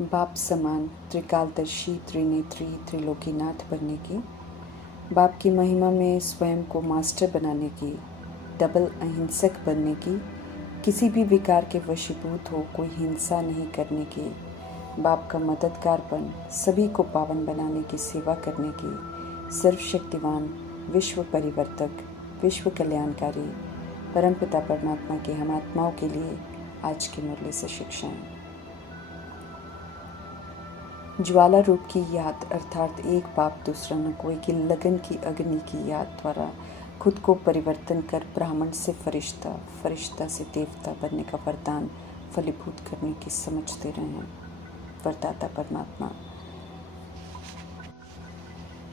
बाप समान त्रिकालदर्शी त्रिनेत्री त्रिलोकीनाथ बनने की, बाप की महिमा में स्वयं को मास्टर बनाने की, डबल अहिंसक बनने की, किसी भी विकार के वशीभूत हो कोई हिंसा नहीं करने की, बाप का मददगारपन सभी को पावन बनाने की सेवा करने की, सर्वशक्तिवान विश्व परिवर्तक विश्व कल्याणकारी परमपिता परमात्मा के हम आत्माओं के लिए आज की मुरली से शिक्षाएं। ज्वाला रूप की याद अर्थात एक बाप दूसरा न कोई की लगन की अग्नि की याद द्वारा खुद को परिवर्तन कर ब्राह्मण से फरिश्ता, फरिश्ता से देवता बनने का वरदान फलीभूत करने की समझ दे रहे हैं। वरदाता परमात्मा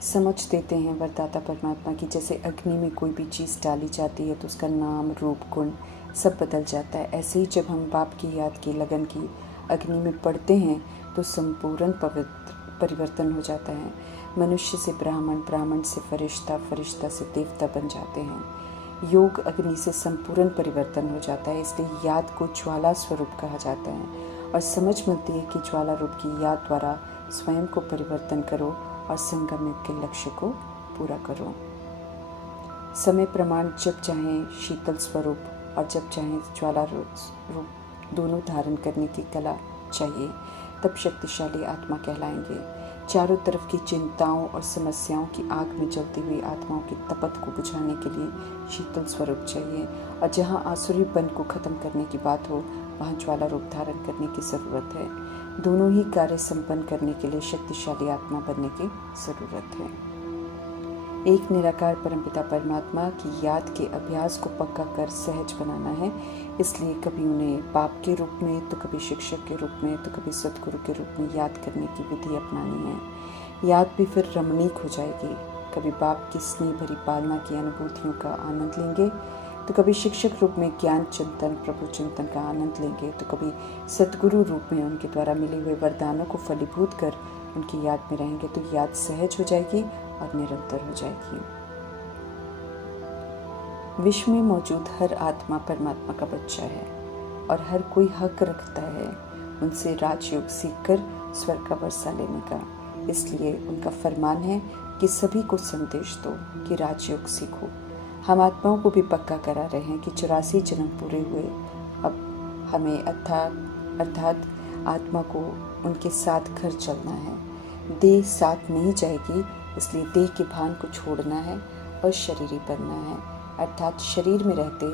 समझ देते हैं वरदाता परमात्मा की जैसे अग्नि में कोई भी चीज़ डाली जाती है तो उसका नाम रूप गुण सब बदल जाता है। ऐसे ही जब हम बाप की याद की लगन की अग्नि में पड़ते हैं तो संपूर्ण परिवर्तन हो जाता है। मनुष्य से ब्राह्मण, ब्राह्मण से फरिश्ता, फरिश्ता से देवता बन जाते हैं। योग अग्नि से संपूर्ण परिवर्तन हो जाता है, इसलिए याद को ज्वाला स्वरूप कहा जाता है। और समझ मिलती है कि ज्वाला रूप की याद द्वारा स्वयं को परिवर्तन करो और संगम युग के लक्ष्य को पूरा करो। समय प्रमाण जब चाहें शीतल स्वरूप और जब चाहें ज्वाला रूप दोनों धारण करने की कला चाहिए, तब शक्तिशाली आत्मा कहलाएंगे। चारों तरफ की चिंताओं और समस्याओं की आग में जलती हुई आत्माओं की तपत को बुझाने के लिए शीतल स्वरूप चाहिए। और जहाँ आसुरी बन को खत्म करने की बात हो वहाँ ज्वाला रूप धारण करने की ज़रूरत है। दोनों ही कार्य संपन्न करने के लिए शक्तिशाली आत्मा बनने की ज़रूरत है। एक निराकार परमपिता परमात्मा की याद के अभ्यास को पक्का कर सहज बनाना है, इसलिए कभी उन्हें बाप के रूप में तो कभी शिक्षक के रूप में तो कभी सदगुरु के रूप में याद करने की विधि अपनानी है। याद भी फिर रमणीक हो जाएगी। कभी बाप की स्नेह भरी पालना की अनुभूतियों का आनंद लेंगे तो कभी शिक्षक रूप में ज्ञान चिंतन प्रभु चिंतन का आनंद लेंगे तो कभी सदगुरु रूप में उनके द्वारा मिले हुए वरदानों को फलीभूत कर उनकी याद में रहेंगे तो याद सहज हो जाएगी और निरंतर हो जाएगी। विश्व में मौजूद हर आत्मा परमात्मा का बच्चा है और हर कोई हक रखता है उनसे राजयोग सीखकर स्वर्ग का वर्षा लेने का। इसलिए उनका फरमान है कि सभी को संदेश दो कि राजयोग सीखो। हम आत्माओं को भी पक्का करा रहे हैं कि 84 जन्म पूरे हुए, अब हमें अर्थात आत्मा को उनके साथ घर चलना है। देह साथ नहीं जाएगी, इसलिए देह के भान को छोड़ना है और शरीरी बनना है, अर्थात शरीर में रहते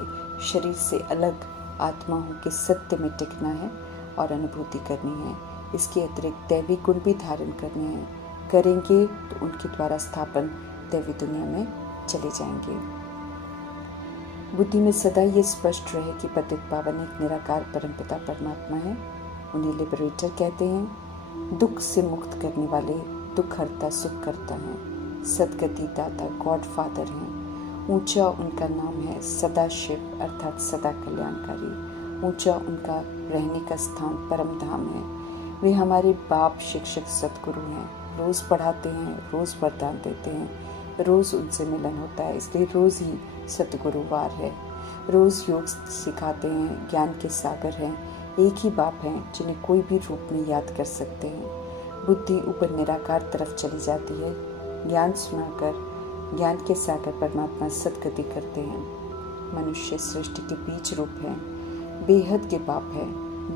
शरीर से अलग आत्मा होकर सत्य में टिकना है और अनुभूति करनी है। इसके अतिरिक्त दैवी गुण भी धारण करने हैं। करेंगे तो उनके द्वारा स्थापन दैवी दुनिया में चले जाएंगे। बुद्धि में सदा ये स्पष्ट रहे कि पतित पावन एक निराकार परमपिता परमात्मा है। उन्हें लिबरेटर कहते हैं। दुख से मुक्त करने वाले, दुख हरता सुख करता है, सदगति दाता गॉड फादर हैं। ऊंचा उनका नाम है सदा शिव अर्थात सदा कल्याणकारी। ऊंचा उनका रहने का स्थान परम धाम है। वे हमारे बाप शिक्षक सदगुरु हैं। रोज़ पढ़ाते हैं, रोज़ वरदान देते हैं, रोज़ उनसे मिलन होता है, इसलिए रोज़ ही सतगुरुवार है। रोज़ योग सिखाते हैं, ज्ञान के सागर हैं। एक ही बाप हैं जिन्हें कोई भी रूप में याद कर सकते हैं। बुद्धि ऊपर निराकार तरफ चली जाती है। ज्ञान सुनाकर ज्ञान के सागर परमात्मा सदगति करते हैं। मनुष्य सृष्टि के बीज रूप हैं, बेहद के बाप हैं,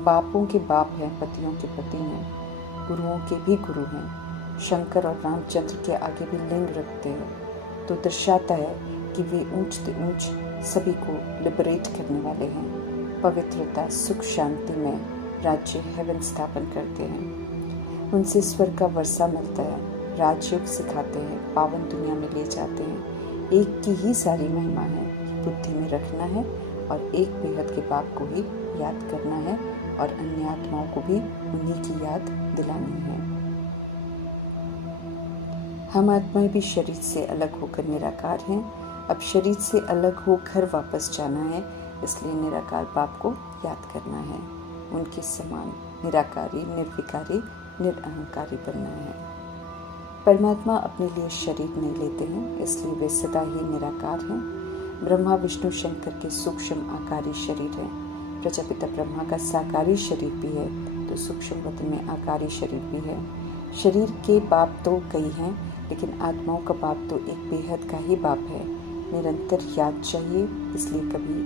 बापों के बाप हैं, पतियों के पति हैं, गुरुओं के भी गुरु हैं। शंकर और रामचंद्र के आगे भी लिंग रखते हैं तो दर्शाता है कि वे ऊंच से ऊंच सभी को लिबरेट करने वाले हैं। पवित्रता सुख शांति में राज्य हेवन स्थापन करते हैं। उनसे स्वर्ग का वर्षा मिलता है। राजयोग सिखाते हैं, पावन दुनिया में ले जाते हैं। एक की ही सारी महिमा है, बुद्धि में रखना है और एक बेहद के बाप को ही याद करना है और अन्य आत्माओं को भी उन्हीं की याद दिलानी है। हम आत्माएं भी शरीर से अलग होकर निराकार हैं। अब शरीर से अलग हो घर वापस जाना है, इसलिए निराकार बाप को याद करना है। उनके समान निराकारी, निर्विकारी, निरअहंकारी बनना है। परमात्मा अपने लिए शरीर नहीं लेते हैं, इसलिए वे सदा ही निराकार हैं। ब्रह्मा विष्णु शंकर के सूक्ष्म आकारी शरीर हैं। प्रजापिता ब्रह्मा का साकारी शरीर भी है, तो सूक्ष्म वतन में आकारी शरीर भी है। शरीर के बाप तो कई हैं, लेकिन आत्माओं का बाप तो एक बेहद का ही बाप है। निरंतर याद चाहिए, इसलिए कभी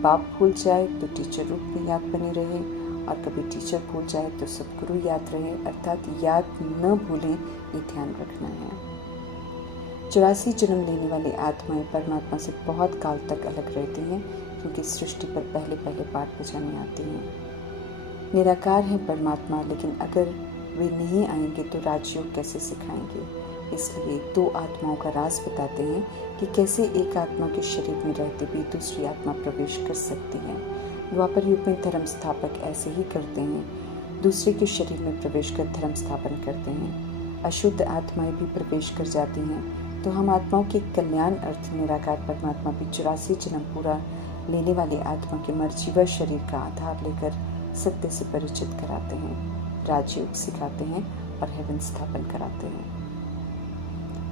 बाप भूल जाए तो टीचर रूप में याद बनी रहे, और कभी टीचर भूल जाए तो सदगुरु याद रहे, अर्थात याद न भूलें, ये ध्यान रखना है। 84 जन्म लेने वाली आत्माएं परमात्मा से बहुत काल तक अलग रहती हैं, क्योंकि सृष्टि पर पहले पहले पाठ बजाने आती हैं। निराकार है परमात्मा, लेकिन अगर वे नहीं आएंगे तो राजयोग कैसे सिखाएंगे। इसलिए 2 आत्माओं का राज बताते हैं कि कैसे एक आत्मा के शरीर में रहते भी दूसरी आत्मा प्रवेश कर सकती है। द्वापर युग में धर्म स्थापक ऐसे ही करते हैं, दूसरे के शरीर में प्रवेश कर धर्म स्थापन करते हैं। अशुद्ध आत्माएं भी प्रवेश कर जाती हैं, तो हम आत्माओं के कल्याण अर्थ निराकार परमात्मा भी 84 जन्म पूरा लेने वाली आत्मा के मरजीवा शरीर का आधार लेकर सत्य से परिचित कराते हैं, राजयोग सिखाते हैं और हेवन स्थापन कराते हैं।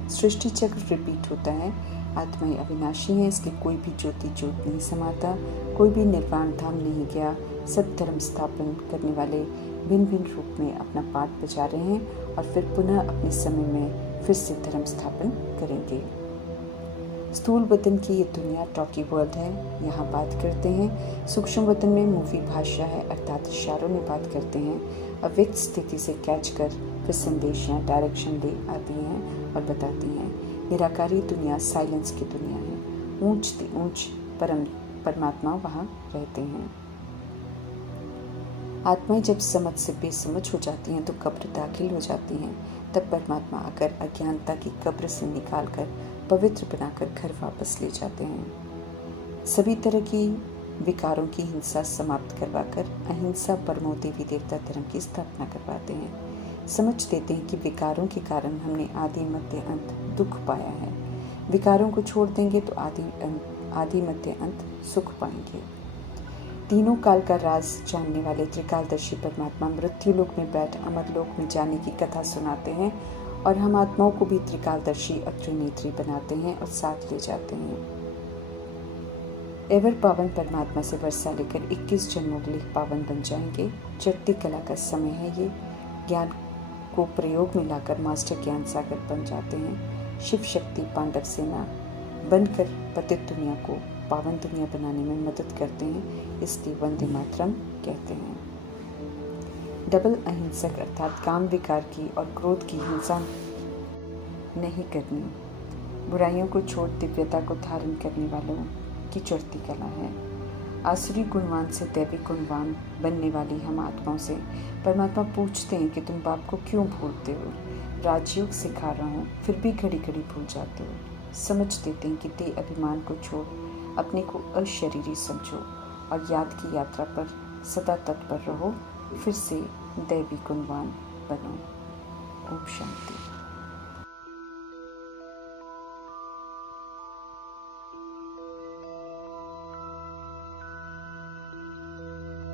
सृष्टि चक्र रिपीट होता है। आत्माएं अविनाशी हैं, इसलिए कोई भी ज्योति ज्योत नहीं समाता, कोई भी निर्वाण धाम नहीं गया। सब धर्म स्थापन करने वाले भिन्न भिन्न रूप में अपना पाठ बजा रहे हैं और फिर पुनः अपने समय में फिर से धर्म स्थापन करेंगे। स्थूल वतन की ये दुनिया टॉकी वर्ल्ड है, यहाँ बात करते हैं। सूक्ष्म वतन में मूवी भाषा है, अर्थात इशारों में बात करते हैं। अव्यक्त स्थिति से कैच कर फिर संदेश या डायरेक्शन दे आती हैं और बताती हैं। निराकारी दुनिया साइलेंस की दुनिया है, ऊंच से ऊंच परमात्मा वहाँ रहते हैं। आत्माएं जब समझ से बेसमझ हो जाती हैं तो कब्र दाखिल हो जाती हैं। तब परमात्मा आकर अज्ञानता की कब्र से निकालकर पवित्र बनाकर घर वापस ले जाते हैं। सभी तरह की विकारों की हिंसा समाप्त करवाकर अहिंसा परमो देवी देवता धर्म की स्थापना करवाते हैं। समझ देते हैं कि विकारों के कारण हमने आदि मध्य अंत दुख पाया है। विकारों को छोड़ देंगे तो आदि मध्य अंत सुख पाएंगे। तीनों काल का राज जानने वाले त्रिकालदर्शी परमात्मा मृत्यु लोक में बैठ अमर लोक में जाने की कथा सुनाते हैं, और हम आत्माओं को भी त्रिकालदर्शी और त्रिनेत्री बनाते हैं और साथ ले जाते हैं। एवर पावन परमात्मा से वर्षा लेकर 21 जन्मों के लिए पावन बन जाएंगे। चढ़ती कला का समय है ये। ज्ञान को प्रयोग में लाकर मास्टर ज्ञान सागर बन जाते हैं। शिव शक्ति पांडव सेना बनकर पतित दुनिया को पावन दुनिया बनाने में मदद करते हैं, इसलिए वंदे मातरम कहते हैं। डबल अहिंसक अर्थात काम विकार की और क्रोध की हिंसा नहीं करनी। बुराइयों को छोड़ दिव्यता को धारण करने वालों की चढ़ती कला है। आसुरी गुणवान से दैवी गुणवान बनने वाली हम आत्माओं से परमात्मा पूछते हैं कि तुम बाप को क्यों भूलते हो। राजयोग सिखा रहा हूँ, फिर भी घड़ी घड़ी भूल जाते हो। समझ देते हैं कि देह अभिमान को छोड़ अपने को अशरीरी समझो और याद की यात्रा पर सदा तत्पर रहो, फिर से दैवी गुणवान बनो। ओम शांति।